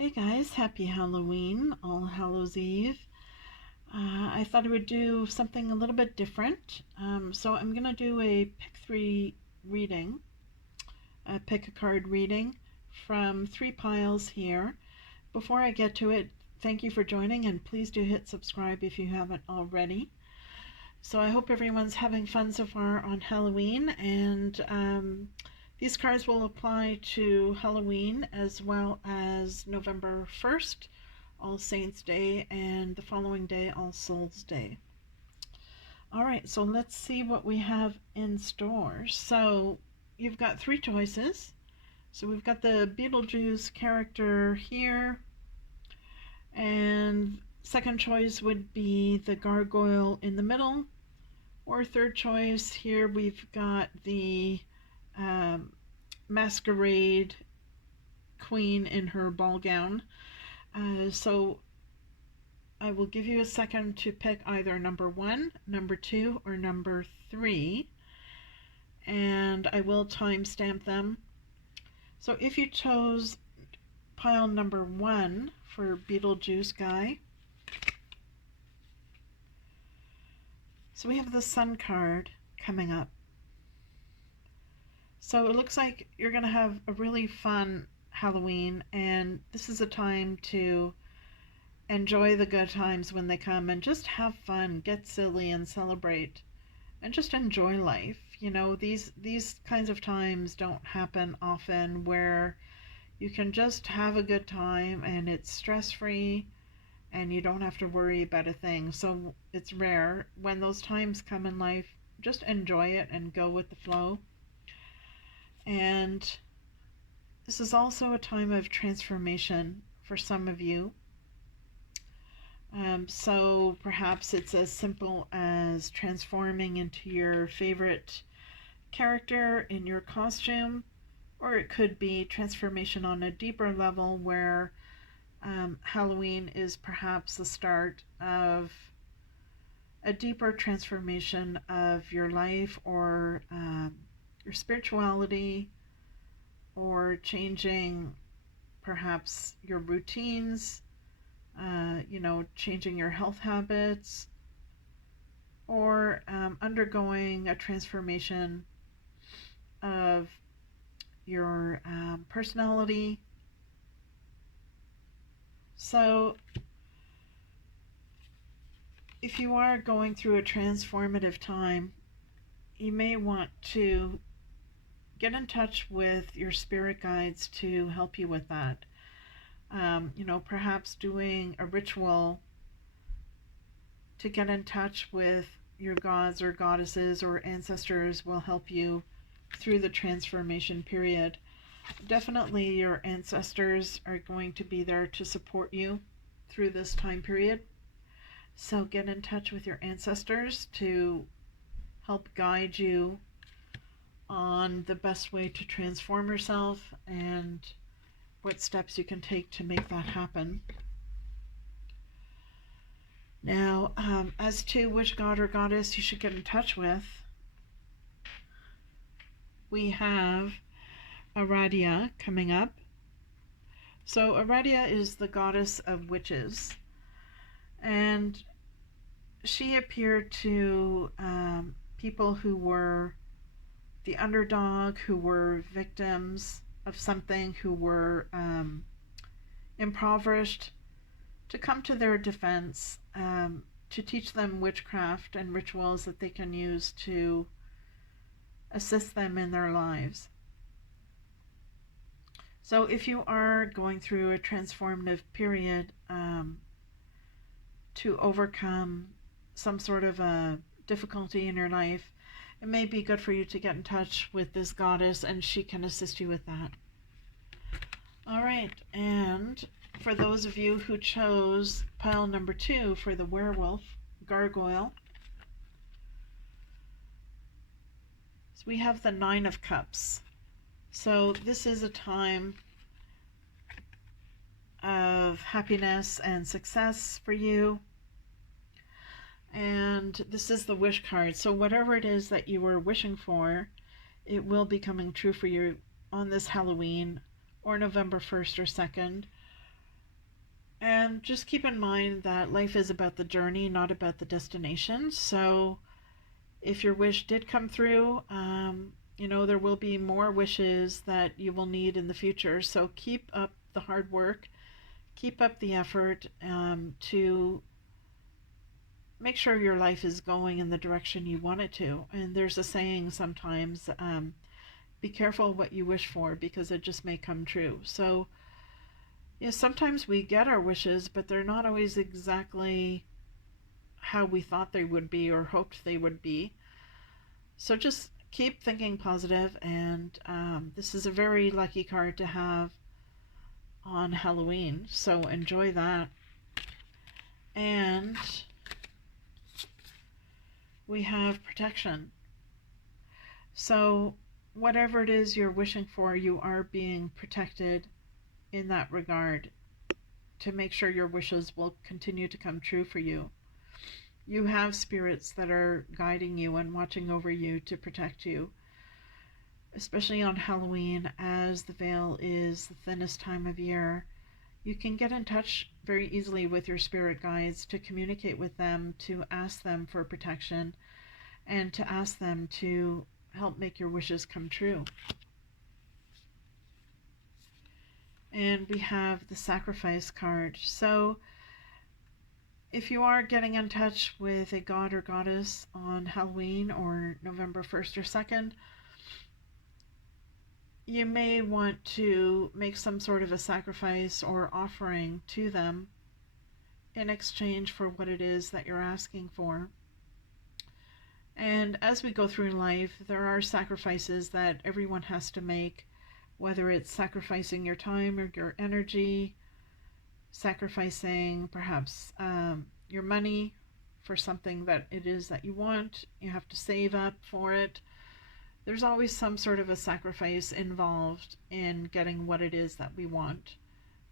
Hey guys, happy Halloween, All Hallows Eve. I thought I would do something a little bit different. So I'm going to do a pick three reading, a pick a card reading from three piles here. Before I get to it, thank you for joining and please do hit subscribe if you haven't already. So I hope everyone's having fun so far on Halloween, and these cards will apply to Halloween as well as November 1st, All Saints Day, and the following day, All Souls Day. All right, so let's see what we have in store. So you've got three choices. So we've got the Beetlejuice character here, and second choice would be the Gargoyle in the middle, or third choice here we've got the Masquerade Queen in her ball gown. So I will give you a second to pick either number 1, number 2, or number 3, and I will timestamp them. So if you chose pile number 1 for Beetlejuice guy, so we have the Sun card coming up. So it looks like you're going to have a really fun Halloween, and this is a time to enjoy the good times when they come and just have fun, get silly and celebrate and just enjoy life. You know, these kinds of times don't happen often where you can just have a good time and it's stress-free and you don't have to worry about a thing. So it's rare. When those times come in life, just enjoy it and go with the flow. And this is also a time of transformation for some of you. So perhaps it's as simple as transforming into your favorite character in your costume, or it could be transformation on a deeper level where Halloween is perhaps the start of a deeper transformation of your life, or your spirituality, or changing perhaps your routines, changing your health habits, or undergoing a transformation of your personality. So if you are going through a transformative time, you may want to get in touch with your spirit guides to help you with that. Perhaps doing a ritual to get in touch with your gods or goddesses or ancestors will help you through the transformation period. Definitely your ancestors are going to be there to support you through this time period. So get in touch with your ancestors to help guide you on the best way to transform yourself and what steps you can take to make that happen. Now, as to which god or goddess you should get in touch with, we have Aradia coming up. So Aradia is the goddess of witches, and she appeared to people who were the underdog, who were victims of something, who were impoverished, to come to their defense, to teach them witchcraft and rituals that they can use to assist them in their lives. So if you are going through a transformative period to overcome some sort of a difficulty in your life, it may be good for you to get in touch with this goddess and she can assist you with that. All right, and for those of you who chose pile number 2 for the werewolf, Gargoyle, so we have the 9 of Cups. So this is a time of happiness and success for you. And this is the wish card. So whatever it is that you were wishing for, it will be coming true for you on this Halloween or November 1st or 2nd. And just keep in mind that life is about the journey, not about the destination. So if your wish did come through, there will be more wishes that you will need in the future. So keep up the hard work, keep up the effort to make sure your life is going in the direction you want it to. And there's a saying sometimes, be careful what you wish for because it just may come true. So, yeah, sometimes we get our wishes, but they're not always exactly how we thought they would be or hoped they would be. So just keep thinking positive, and this is a very lucky card to have on Halloween, so enjoy that. And we have protection. So whatever it is you're wishing for, you are being protected in that regard to make sure your wishes will continue to come true for you. You have spirits that are guiding you and watching over you to protect you, especially on Halloween, as the veil is the thinnest time of year. You can get in touch very easily with your spirit guides to communicate with them, to ask them for protection, and to ask them to help make your wishes come true. And we have the sacrifice card. So if you are getting in touch with a god or goddess on Halloween or November 1st or 2nd, you may want to make some sort of a sacrifice or offering to them in exchange for what it is that you're asking for. And as we go through life, there are sacrifices that everyone has to make, whether it's sacrificing your time or your energy, sacrificing perhaps your money for something that it is that you want. You have to save up for it. There's always some sort of a sacrifice involved in getting what it is that we want.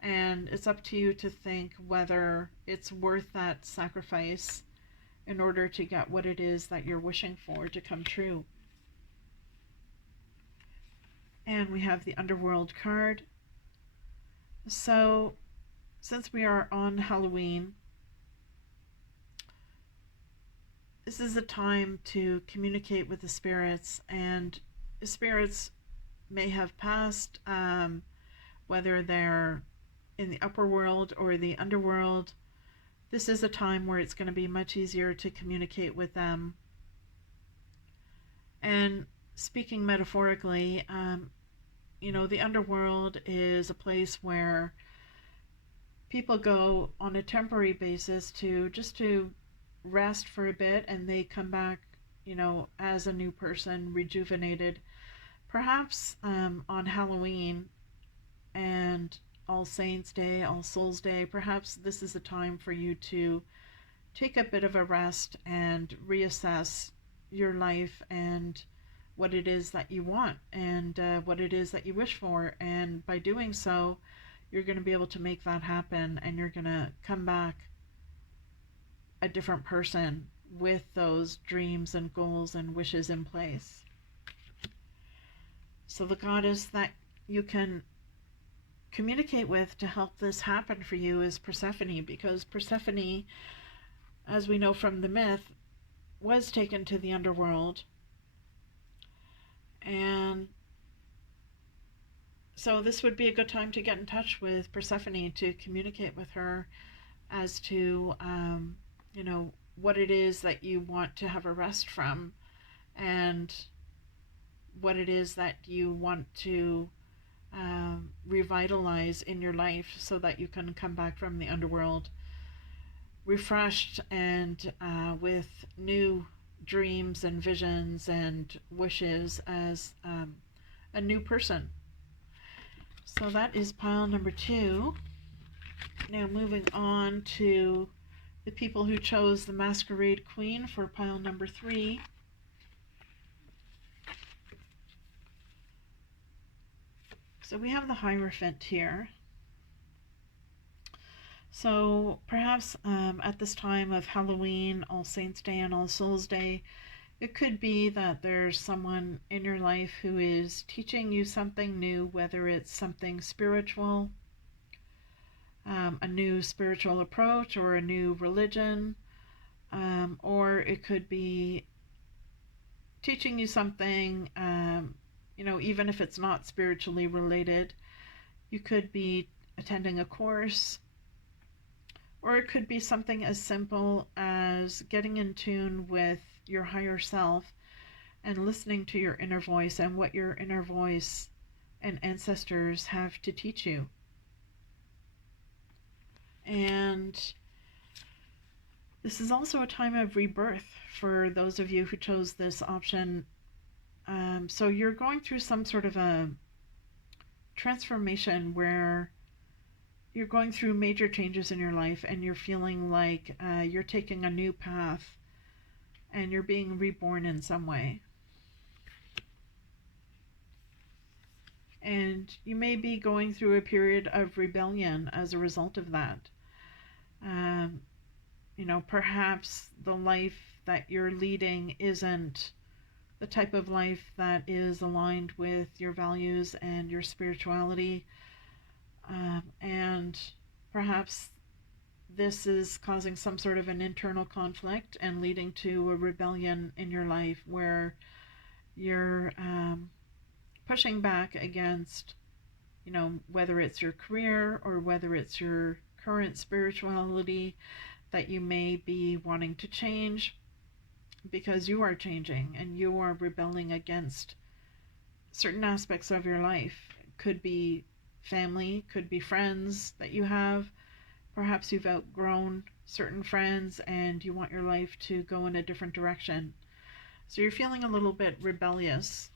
And it's up to you to think whether it's worth that sacrifice in order to get what it is that you're wishing for to come true. And we have the Underworld card. So, since we are on Halloween, this is a time to communicate with the spirits, and the spirits may have passed, whether they're in the upper world or the underworld. This is a time where it's going to be much easier to communicate with them. And speaking metaphorically, the underworld is a place where people go on a temporary basis to rest for a bit, and they come back, as a new person, rejuvenated. Perhaps on Halloween and All Saints Day, All Souls Day, perhaps this is a time for you to take a bit of a rest and reassess your life and what it is that you want and what it is that you wish for. And by doing so, you're going to be able to make that happen, and you're going to come back a different person with those dreams and goals and wishes in place. So the goddess that you can communicate with to help this happen for you is Persephone, because Persephone, as we know from the myth, was taken to the underworld. And so this would be a good time to get in touch with Persephone to communicate with her as to what it is that you want to have a rest from, and what it is that you want to revitalize in your life, so that you can come back from the underworld refreshed and with new dreams and visions and wishes as a new person. So that is pile number 2. Now moving on to the people who chose the Masquerade Queen for pile number 3. So we have the Hierophant here. So perhaps at this time of Halloween, All Saints Day and All Souls Day, it could be that there's someone in your life who is teaching you something new, whether it's something spiritual, a new spiritual approach or a new religion, or it could be teaching you something, even if it's not spiritually related. You could be attending a course, or it could be something as simple as getting in tune with your higher self and listening to your inner voice and what your inner voice and ancestors have to teach you. And this is also a time of rebirth for those of you who chose this option. So you're going through some sort of a transformation where you're going through major changes in your life and you're feeling like you're taking a new path and you're being reborn in some way. And you may be going through a period of rebellion as a result of that. Perhaps the life that you're leading isn't the type of life that is aligned with your values and your spirituality. And perhaps this is causing some sort of an internal conflict and leading to a rebellion in your life where you're pushing back against, whether it's your career or whether it's your current spirituality that you may be wanting to change, because you are changing and you are rebelling against certain aspects of your life. It could be family, could be friends that you have. Perhaps you've outgrown certain friends and you want your life to go in a different direction. So you're feeling a little bit rebellious.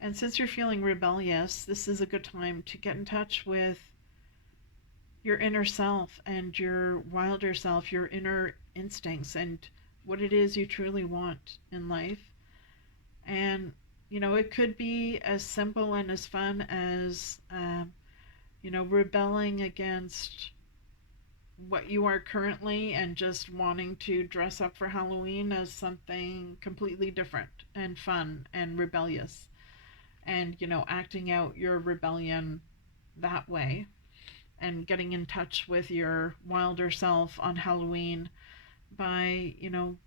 And since you're feeling rebellious, this is a good time to get in touch with your inner self and your wilder self, your inner instincts, and what it is you truly want in life. And, it could be as simple and as fun as, rebelling against what you are currently and just wanting to dress up for Halloween as something completely different and fun and rebellious. And, acting out your rebellion that way and getting in touch with your wilder self on Halloween by,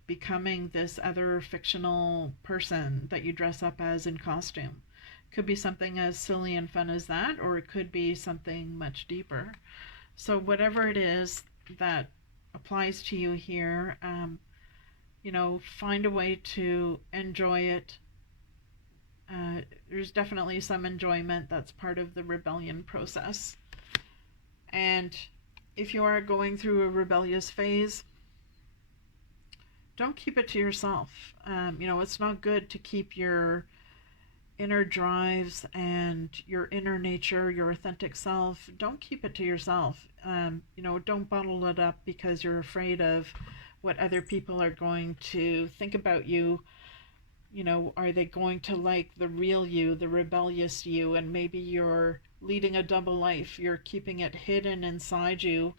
becoming this other fictional person that you dress up as in costume. Could be something as silly and fun as that, or it could be something much deeper. So whatever it is that applies to you here, find a way to enjoy it. There's definitely some enjoyment that's part of the rebellion process. And if you are going through a rebellious phase, don't keep it to yourself. It's not good to keep your inner drives and your inner nature, your authentic self. Don't keep it to yourself. Don't bottle it up because you're afraid of what other people are going to think about you. Are they going to like the real you, the rebellious you, and maybe you're leading a double life. You're keeping it hidden inside you.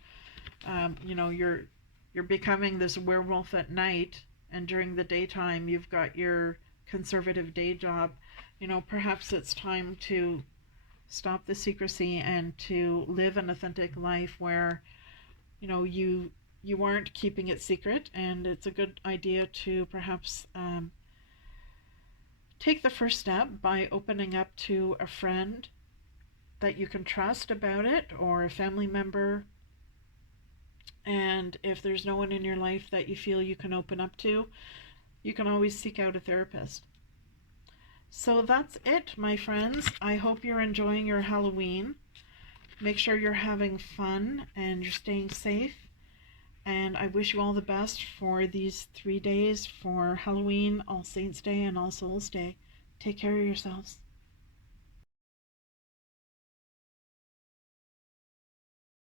You're becoming this werewolf at night, and during the daytime you've got your conservative day job. Perhaps it's time to stop the secrecy and to live an authentic life where you aren't keeping it secret, and it's a good idea to perhaps take the first step by opening up to a friend that you can trust about it, or a family member. And if there's no one in your life that you feel you can open up to, you can always seek out a therapist. So that's it, my friends. I hope you're enjoying your Halloween. Make sure you're having fun and you're staying safe. And I wish you all the best for these 3 days for Halloween, All Saints Day, and All Souls Day. Take care of yourselves.